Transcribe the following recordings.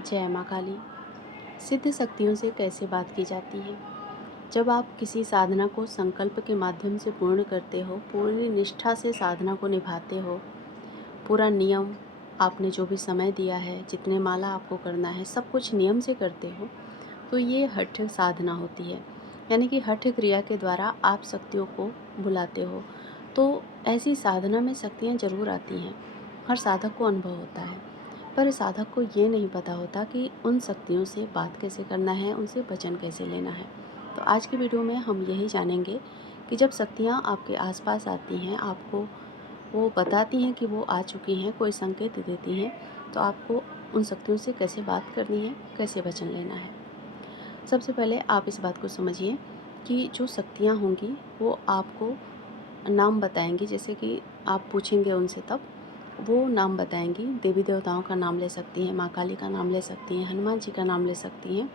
जय माँ काली। सिद्ध शक्तियों से कैसे बात की जाती है? जब आप किसी साधना को संकल्प के माध्यम से पूर्ण करते हो, पूरी निष्ठा से साधना को निभाते हो, पूरा नियम आपने जो भी समय दिया है, जितने माला आपको करना है, सब कुछ नियम से करते हो, तो ये हठ साधना होती है। यानी कि हठ क्रिया के द्वारा आप शक्तियों को बुलाते हो। तो ऐसी साधना में शक्तियाँ ज़रूर आती हैं, हर साधक को अनुभव होता है। पर साधक को ये नहीं पता होता कि उन शक्तियों से बात कैसे करना है, उनसे वचन कैसे लेना है। तो आज की वीडियो में हम यही जानेंगे कि जब शक्तियाँ आपके आसपास आती हैं, आपको वो बताती हैं कि वो आ चुकी हैं, कोई संकेत देती हैं, तो आपको उन शक्तियों से कैसे बात करनी है, कैसे वचन लेना है। सबसे पहले आप इस बात को समझिए कि जो शक्तियाँ होंगी वो आपको नाम बताएँगी। जैसे कि आप पूछेंगे उनसे तब वो नाम बताएँगी। देवी देवताओं का नाम ले सकती हैं, माँ काली का नाम ले सकती हैं, हनुमान जी का नाम ले सकती हैं,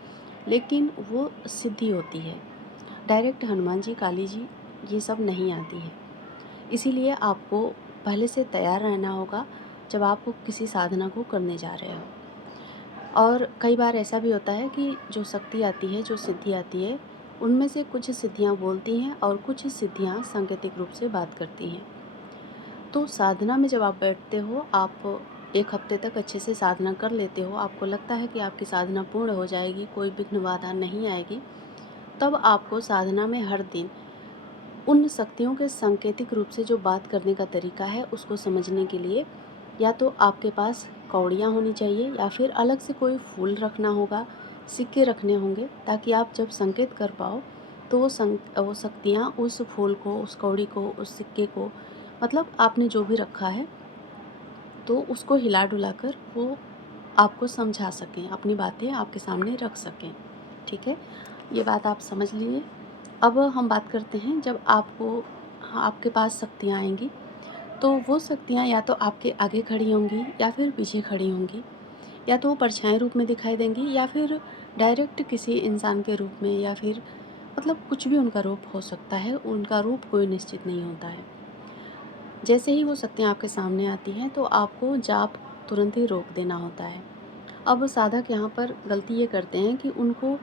लेकिन वो सिद्धि होती है। डायरेक्ट हनुमान जी, काली जी ये सब नहीं आती है। इसीलिए आपको पहले से तैयार रहना होगा जब आप किसी साधना को करने जा रहे हो। और कई बार ऐसा भी होता है कि जो शक्ति आती है, जो सिद्धि आती है, उनमें से कुछ सिद्धियाँ बोलती हैं और कुछ सिद्धियाँ सांकेतिक रूप से बात करती हैं। तो साधना में जब आप बैठते हो, आप 1 हफ्ते तक अच्छे से साधना कर लेते हो, आपको लगता है कि आपकी साधना पूर्ण हो जाएगी, कोई विघ्न बाधा नहीं आएगी, तब आपको साधना में हर दिन उन शक्तियों के सांकेतिक रूप से जो बात करने का तरीका है, उसको समझने के लिए या तो आपके पास कौड़ियाँ होनी चाहिए या फिर अलग से कोई फूल रखना होगा, सिक्के रखने होंगे, ताकि आप जब संकेत कर पाओ, तो वो शक्तियाँ उस फूल को, उस कौड़ी को, उस सिक्के को मतलब आपने जो भी रखा है, तो उसको हिला-डुला कर वो आपको समझा सकें, अपनी बातें आपके सामने रख सकें। ठीक है? ये बात आप समझ लिए। अब हम बात करते हैं जब आपके पास शक्तियाँ आएँगी, तो वो शक्तियाँ या तो आपके आगे खड़ी होंगी या फिर पीछे खड़ी होंगी, या तो वो परछाई रूप में दिखाई देंगी या फिर डायरेक्ट किसी इंसान के रूप में, या फिर मतलब कुछ भी उनका रूप हो सकता है, उनका रूप कोई निश्चित नहीं होता है। जैसे ही वो शक्तियाँ आपके सामने आती हैं, तो आपको जाप तुरंत ही रोक देना होता है। अब साधक यहाँ पर गलती ये करते हैं कि उनको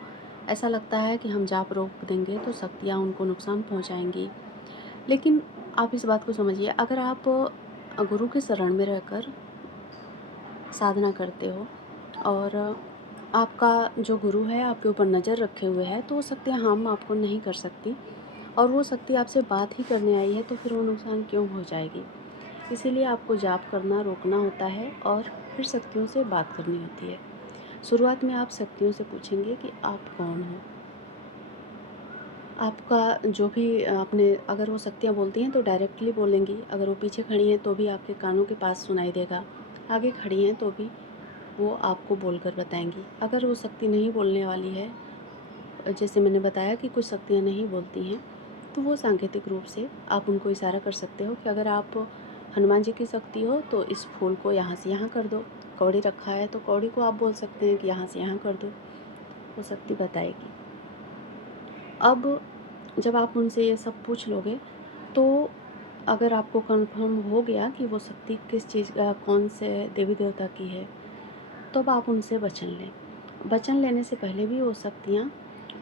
ऐसा लगता है कि हम जाप रोक देंगे तो शक्तियाँ उनको नुकसान पहुँचाएँगी। लेकिन आप इस बात को समझिए, अगर आप गुरु के शरण में रहकर साधना करते हो और आपका जो गुरु है आपके ऊपर नज़र रखे हुए है, तो वो शक्तियाँ हार्म आपको नहीं कर सकती, और वो शक्ति आपसे बात ही करने आई है तो फिर वो नुकसान क्यों हो जाएगी। इसीलिए आपको जाप करना रोकना होता है और फिर शक्तियों से बात करनी होती है। शुरुआत में आप शक्तियों से पूछेंगे कि आप कौन हो? आपका जो भी आपने अगर वो शक्तियाँ बोलती हैं तो डायरेक्टली बोलेंगी, अगर वो पीछे खड़ी हैं तो भी आपके कानों के पास सुनाई देगा, आगे खड़ी हैं तो भी वो आपको बोलकर बताएँगी। अगर वो शक्ति नहीं बोलने वाली है, जैसे मैंने बताया कि कुछ शक्तियाँ नहीं बोलती हैं, तो वो सांकेतिक रूप से आप उनको इशारा कर सकते हो कि अगर आप हनुमान जी की शक्ति हो तो इस फूल को यहाँ से यहाँ कर दो, कौड़ी रखा है तो कौड़ी को आप बोल सकते हैं कि यहाँ से यहाँ कर दो, वो शक्ति बताएगी। अब जब आप उनसे ये सब पूछ लोगे, तो अगर आपको कन्फर्म हो गया कि वो शक्ति किस चीज़ का, कौन से देवी-देवता की है, तब आप उनसे वचन लें। वचन लेने से पहले भी वो शक्तियाँ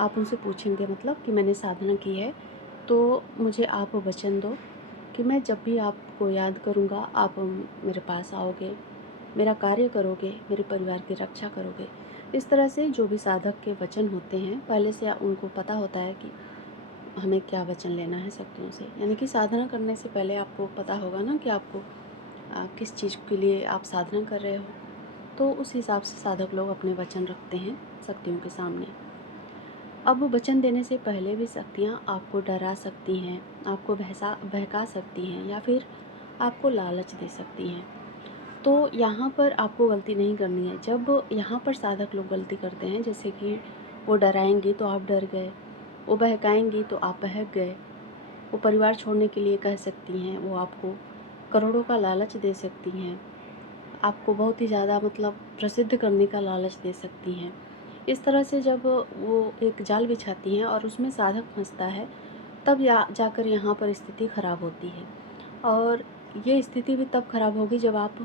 आप उनसे पूछेंगे, मतलब कि मैंने साधना की है, तो मुझे आप वचन दो कि मैं जब भी आपको याद करूँगा, आप मेरे पास आओगे, मेरा कार्य करोगे, मेरे परिवार की रक्षा करोगे। इस तरह से जो भी साधक के वचन होते हैं, पहले से उनको पता होता है कि हमें क्या वचन लेना है शक्तियों से। यानी कि साधना करने से पहले आपको पता होगा ना कि आपको किस चीज़ के लिए आप साधना कर रहे हो। तो उस हिसाब से साधक लोग अपने वचन रखते हैं शक्तियों के सामने। अब वचन देने से पहले भी शक्तियाँ आपको डरा सकती हैं, आपको बहका सकती हैं या फिर आपको लालच दे सकती हैं। तो यहाँ पर आपको गलती नहीं करनी है। जब यहाँ पर साधक लोग गलती करते हैं, जैसे कि वो डराएँगी तो आप डर गए, वो बहकाएँगी तो आप बहक गए, वो परिवार छोड़ने के लिए कह सकती हैं, वो आपको करोड़ों का लालच दे सकती हैं, आपको बहुत ही ज़्यादा मतलब प्रसिद्ध करने का लालच दे सकती हैं। इस तरह से जब वो एक जाल बिछाती हैं और उसमें साधक फँसता है, तब या जाकर यहाँ पर स्थिति खराब होती है। और ये स्थिति भी तब खराब होगी जब आप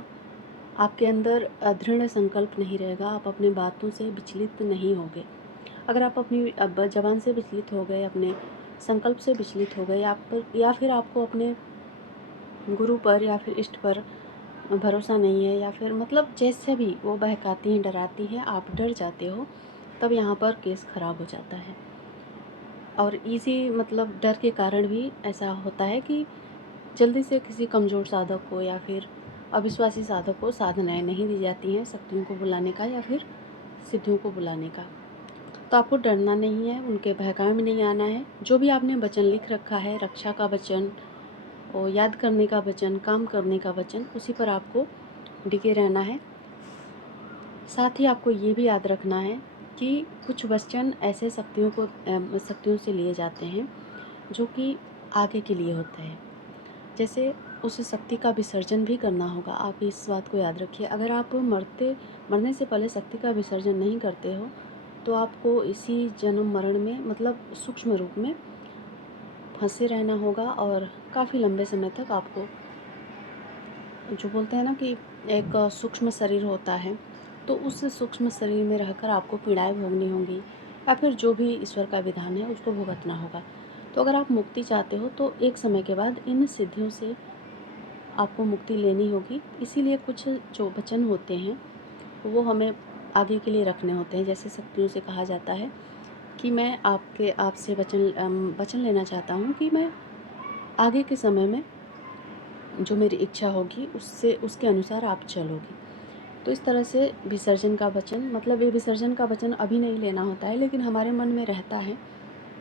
आपके अंदर दृढ़ संकल्प नहीं रहेगा, आप अपनी बातों से विचलित नहीं होगे। अगर आप अपनी ज़बान से विचलित हो गए, अपने संकल्प से विचलित हो गए, या फिर आपको अपने गुरु पर या फिर इष्ट पर भरोसा नहीं है, या फिर मतलब जैसे भी वो बहकाती हैं, डराती हैं, आप डर जाते हो, तब यहाँ पर केस ख़राब हो जाता है। और इसी मतलब डर के कारण भी ऐसा होता है कि जल्दी से किसी कमज़ोर साधक को या फिर अविश्वासी साधक को साधनाएँ नहीं दी जाती हैं शक्तियों को बुलाने का या फिर सिद्धियों को बुलाने का। तो आपको डरना नहीं है, उनके बहकावे में नहीं आना है। जो भी आपने वचन लिख रखा है, रक्षा का वचन और याद करने का वचन, काम करने का वचन, उसी पर आपको टिके रहना है। साथ ही आपको ये भी याद रखना है कि कुछ वचन ऐसे शक्तियों से लिए जाते हैं जो कि आगे के लिए होते हैं। जैसे उस शक्ति का विसर्जन भी करना होगा, आप इस बात को याद रखिए। अगर आप मरने से पहले शक्ति का विसर्जन नहीं करते हो, तो आपको इसी जन्म मरण में मतलब सूक्ष्म रूप में फंसे रहना होगा और काफ़ी लंबे समय तक आपको, जो बोलते हैं ना कि एक सूक्ष्म शरीर होता है, तो उस सूक्ष्म शरीर में रहकर आपको पीड़ाएँ भोगनी होंगी या फिर जो भी ईश्वर का विधान है उसको भुगतना होगा। तो अगर आप मुक्ति चाहते हो तो एक समय के बाद इन सिद्धियों से आपको मुक्ति लेनी होगी। इसीलिए कुछ जो वचन होते हैं वो हमें आगे के लिए रखने होते हैं। जैसे शक्तियों से कहा जाता है कि मैं आपसे वचन लेना चाहता हूँ कि मैं आगे के समय में जो मेरी इच्छा होगी उसके अनुसार आप चलोगी। तो इस तरह से विसर्जन का वचन, मतलब ये विसर्जन का वचन अभी नहीं लेना होता है, लेकिन हमारे मन में रहता है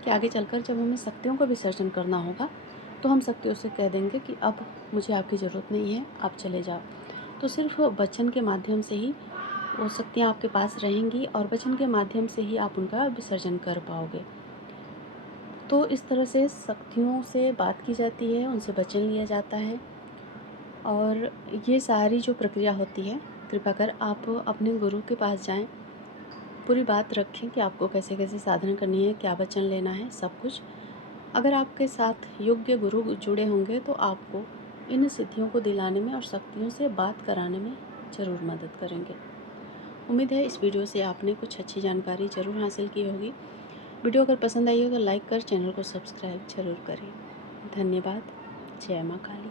कि आगे चलकर जब हमें शक्तियों का विसर्जन करना होगा तो हम शक्तियों से कह देंगे कि अब मुझे आपकी ज़रूरत नहीं है, आप चले जाओ। तो सिर्फ वचन के माध्यम से ही वो शक्तियाँ आपके पास रहेंगी और वचन के माध्यम से ही आप उनका विसर्जन कर पाओगे। तो इस तरह से शक्तियों से बात की जाती है, उनसे वचन लिया जाता है। और ये सारी जो प्रक्रिया होती है, कृपा कर आप अपने गुरु के पास जाएं, पूरी बात रखें कि आपको कैसे कैसे साधना करनी है, क्या वचन लेना है, सब कुछ। अगर आपके साथ योग्य गुरु जुड़े होंगे तो आपको इन सिद्धियों को दिलाने में और शक्तियों से बात कराने में ज़रूर मदद करेंगे। उम्मीद है इस वीडियो से आपने कुछ अच्छी जानकारी ज़रूर हासिल की होगी। वीडियो अगर पसंद आई हो तो लाइक कर चैनल को सब्सक्राइब ज़रूर करें। धन्यवाद। जय माँ काली।